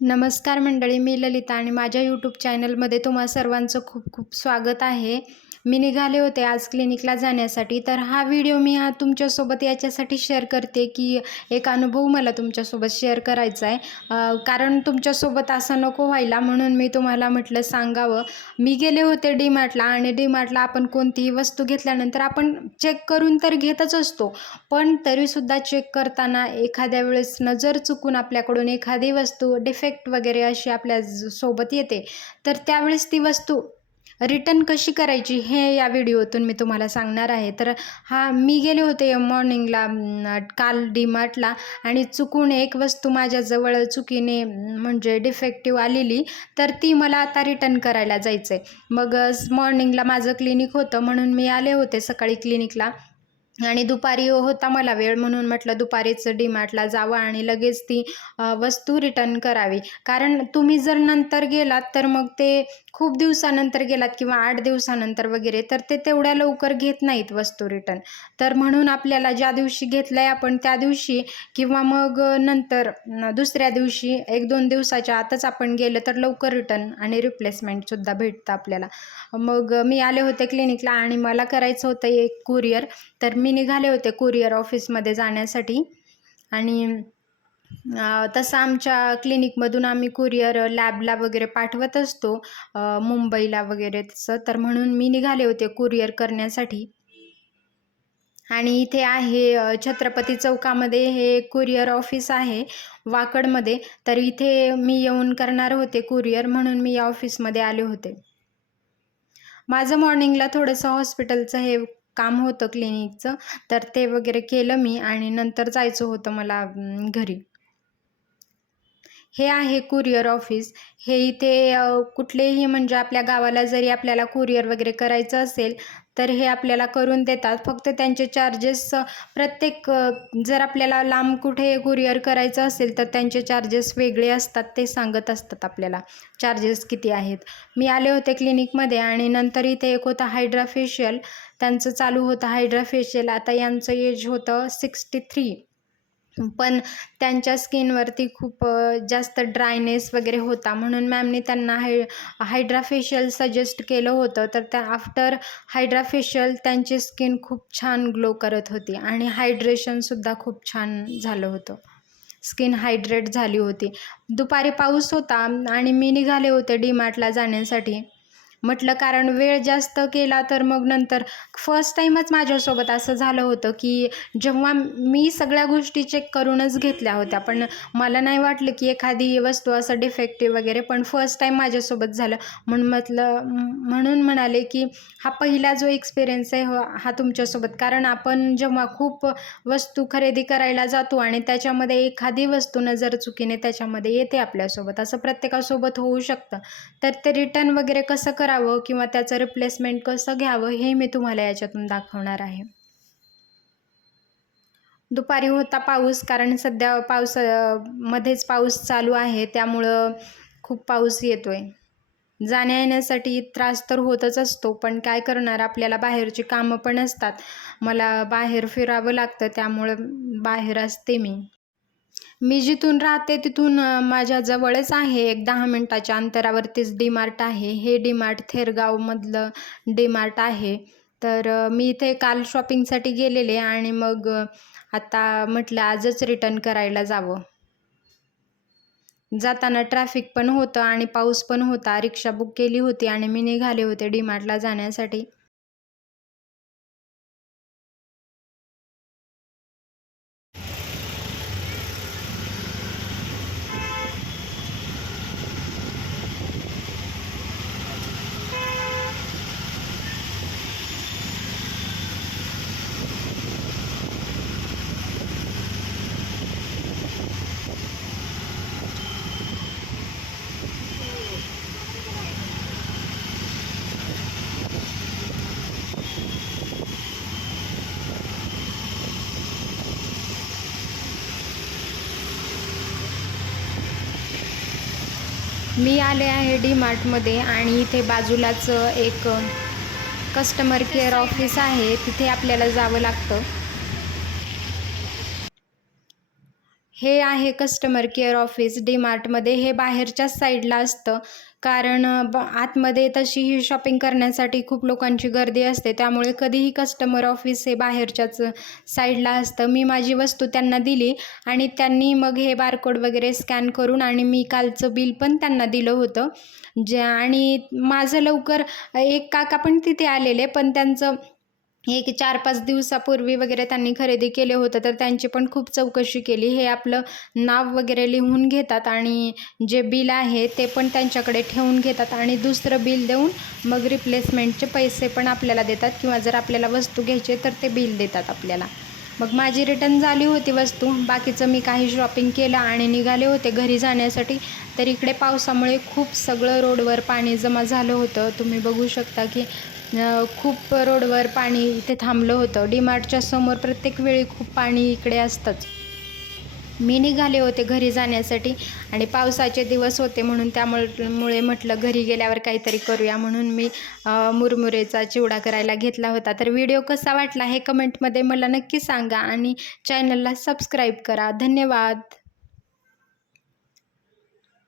नमस्कार मंडळी मी ललिता आणि माझ्या यूट्यूब चॅनलमध्ये तुम्हा सर्वांचं खूप खूप स्वागत आहे. मी निघाले होते आज क्लिनिकला जाण्यासाठी तर हा व्हिडिओ मी हा तुमच्यासोबत याच्यासाठी शेअर करते की एक अनुभव मला तुमच्यासोबत शेअर करायचा आहे. कारण तुमच्यासोबत असं नको व्हायला म्हणून मी तुम्हाला म्हटलं सांगावं. मी गेले होते डीमार्टला आणि डीमार्टला आपण कोणतीही वस्तू घेतल्यानंतर आपण चेक करून तर घेतच असतो. पण तरीसुद्धा चेक करताना एखाद्या वेळेस नजर चुकून आपल्याकडून एखादी वस्तू डिफेक्ट वगैरे अशी आपल्यासोबत येते. तर त्यावेळेस ती वस्तू रिटर्न कशी करायची हे या व्हिडिओतून मी तुम्हाला सांगणार आहे. तर हा मी गेले होते मॉर्निंगला काल डीमार्टला आणि चुकून एक वस्तू माझ्याजवळ चुकीने म्हणजे डिफेक्टिव्ह आलेली. तर ती मला आता रिटर्न करायला जायचं आहे मग मॉर्निंगला माझं क्लिनिक होतं म्हणून मी आले होते सकाळी क्लिनिकला आणि दुपारी हो होता मला वेळ म्हणून म्हटलं दुपारीच डीमार्टला जावं आणि लगेच ती वस्तू रिटर्न करावी. कारण तुम्ही जर नंतर गेलात तर मग ते खूप दिवसानंतर गेलात किंवा आठ दिवसानंतर वगैरे तर ते तेवढ्या लवकर घेत नाहीत वस्तू रिटर्न तर म्हणून आपल्याला ज्या दिवशी घेतलं आहे आपण त्या दिवशी किंवा मग नंतर दुसऱ्या दिवशी एक दोन दिवसाच्या आतच आपण गेलं तर लवकर रिटर्न आणि रिप्लेसमेंटसुद्धा भेटतं आपल्याला. मग मी आले होते क्लिनिकला आणि मला करायचं होतं एक कुरिअर तर मी मी निघाले होते कुरिअर ऑफिसमध्ये जाण्यासाठी. आणि तसं आमच्या क्लिनिकमधून आम्ही कुरिअर लॅबला वगैरे पाठवत असतो मुंबईला वगैरे तसं. तर म्हणून मी निघाले होते कुरिअर करण्यासाठी. आणि इथे आहे छत्रपती चौकामध्ये हे कुरिअर ऑफिस आहे वाकडमध्ये. तर इथे मी येऊन करणार होते कुरिअर म्हणून मी या ऑफिसमध्ये आले होते. माझं मॉर्निंगला थोडंसं हॉस्पिटलचं हे काम होतं क्लिनिकचं तर ते वगैरे केलं मी आणि नंतर जायचं होतं मला घरी. हे आहे कुरिअर ऑफिस हे इथे कुठलेही म्हणजे आपल्या गावाला जरी आपल्याला कुरिअर वगैरे करायचं असेल तर हे आपल्याला करून देतात. फक्त त्यांचे चार्जेस प्रत्येक जर आपल्याला लांब कुठे कुरिअर करायचं असेल तर त्यांचे चार्जेस वेगळे असतात ते सांगत असतात आपल्याला. चार्जेस किती आहेत? मी आले होते क्लिनिकमध्ये आणि नंतर इथे एक होतं हायड्रा फेशियल त्यांचं चालू होतं हायड्रा फेशियल आता यांचं एज होतं सिक्स्टी थ्री पण त्यांच्या स्किनवरती खूप जास्त ड्रायनेस वगैरे होता. म्हणून मॅमने त्यांना हाय हायड्रा फेशियल सजेस्ट केलं होतं. तर त्या आफ्टर हायड्रा फेशियल त्यांची स्किन खूप छान ग्लो करत होती. आणि हायड्रेशनसुद्धा खूप छान झालं होतं. स्किन हायड्रेट झाली होती. दुपारी पाऊस होता आणि मी निघाले होते डीमार्टला जाण्यासाठी. म्हटलं कारण वेळ जास्त केला तर मग नंतर. फर्स्ट टाईमच माझ्यासोबत असं झालं होतं की जेव्हा मी सगळ्या गोष्टी चेक करूनच घेतल्या होत्या. पण मला नाही वाटलं की एखादी वस्तू असं डिफेक्टिव्ह वगैरे पण फर्स्ट टाईम माझ्यासोबत झालं. म्हणून म्हटलं म्हणून म्हणाले की हा पहिला जो एक्सपिरियन्स आहे हो- हा तुमच्यासोबत. कारण आपण जेव्हा खूप वस्तू खरेदी करायला जातो आणि त्याच्यामध्ये एखादी वस्तू नजर चुकीने त्याच्यामध्ये येते आपल्यासोबत असं प्रत्येकासोबत होऊ शकतं. तर ते रिटर्न वगैरे कसं करावं किंवा त्याचं रिप्लेसमेंट कसं घ्यावं हे मी तुम्हाला याच्यातून दाखवणार आहे. दुपारी होता पाऊस कारण सध्या पाऊस मध्येच पाऊस चालू आहे त्यामुळं खूप पाऊस येतोय. जाण्या येण्यासाठी त्रास तर होतच असतो पण काय करणार आपल्याला बाहेरची कामं पण असतात. मला बाहेर फिरावं लागतं त्यामुळं बाहेर असते मी. मी जिथून राहते तिथून माझ्या जवळच आहे. एक दहा मिनटाच्या अंतरावरतीच डीमार्ट आहे. हे डीमार्ट थेरगावमधलं डीमार्ट आहे. तर मी इथे काल शॉपिंगसाठी गेलेले आणि मग आता म्हटलं आजच रिटर्न करायला जावं. जाताना ट्रॅफिक पण होतं आणि पाऊस पण होता. रिक्षा बुक केली होती आणि मी निघाले होते डीमार्टला जाण्यासाठी. मी आले आहे डी मार्टमध्ये आणि इथे बाजूलाच एक कस्टमर केअर ऑफिस आहे. तिथे आपल्याला जावं लागतं. हे आहे कस्टमर केअर ऑफिस डी मार्टमध्ये हे बाहेरच्याच साईडला असतं. कारण ब आतमध्ये तशी ही शॉपिंग करण्यासाठी खूप लोकांची गर्दी असते. त्यामुळे कधीही कस्टमर ऑफिस हे बाहेरच्याच साईडला असतं. मी माझी वस्तू त्यांना दिली आणि त्यांनी मग हे बारकोड वगैरे स्कॅन करून आणि मी कालचं बिल पण त्यांना दिलं होतं. जे आणि माझं लवकर एक काका पण तिथे आलेले पण त्यांचं एक चार पाच दिवसापूर्वी वगैरे त्यांनी खरेदी केले होतं तर त्यांची पण खूप चौकशी केली. हे आपलं नाव वगैरे लिहून घेतात आणि जे बिल आहे ते पण त्यांच्याकडे ठेवून घेतात आणि दुसरं बिल देऊन मग रिप्लेसमेंटचे पैसे पण आपल्याला देतात किंवा जर आपल्याला वस्तू घ्यायची तर ते बिल देतात आपल्याला. मग माझी रिटर्न झाली होती वस्तू बाकीचं मी काही शॉपिंग केलं आणि निघाले होते घरी जाण्यासाठी. तर इकडे पावसामुळे खूप सगळं रोडवर पाणी जमा झालं होतं. तुम्ही बघू शकता की खूप रोडवर पाणी इथे थांबलं होतं. डीमार्टच्या समोर प्रत्येक वेळी खूप पाणी इकडे असतंच. मी निघाले होते घरी जाण्यासाठी आणि पावसाचे दिवस होते म्हणून त्यामुळे मुळे म्हटलं घरी गेल्यावर काहीतरी करूया म्हणून मी मुरमुरेचा चिवडा करायला घेतला होता. तर व्हिडिओ कसा वाटला हे कमेंटमध्ये मला नक्की सांगा आणि चॅनलला सबस्क्राईब करा. धन्यवाद.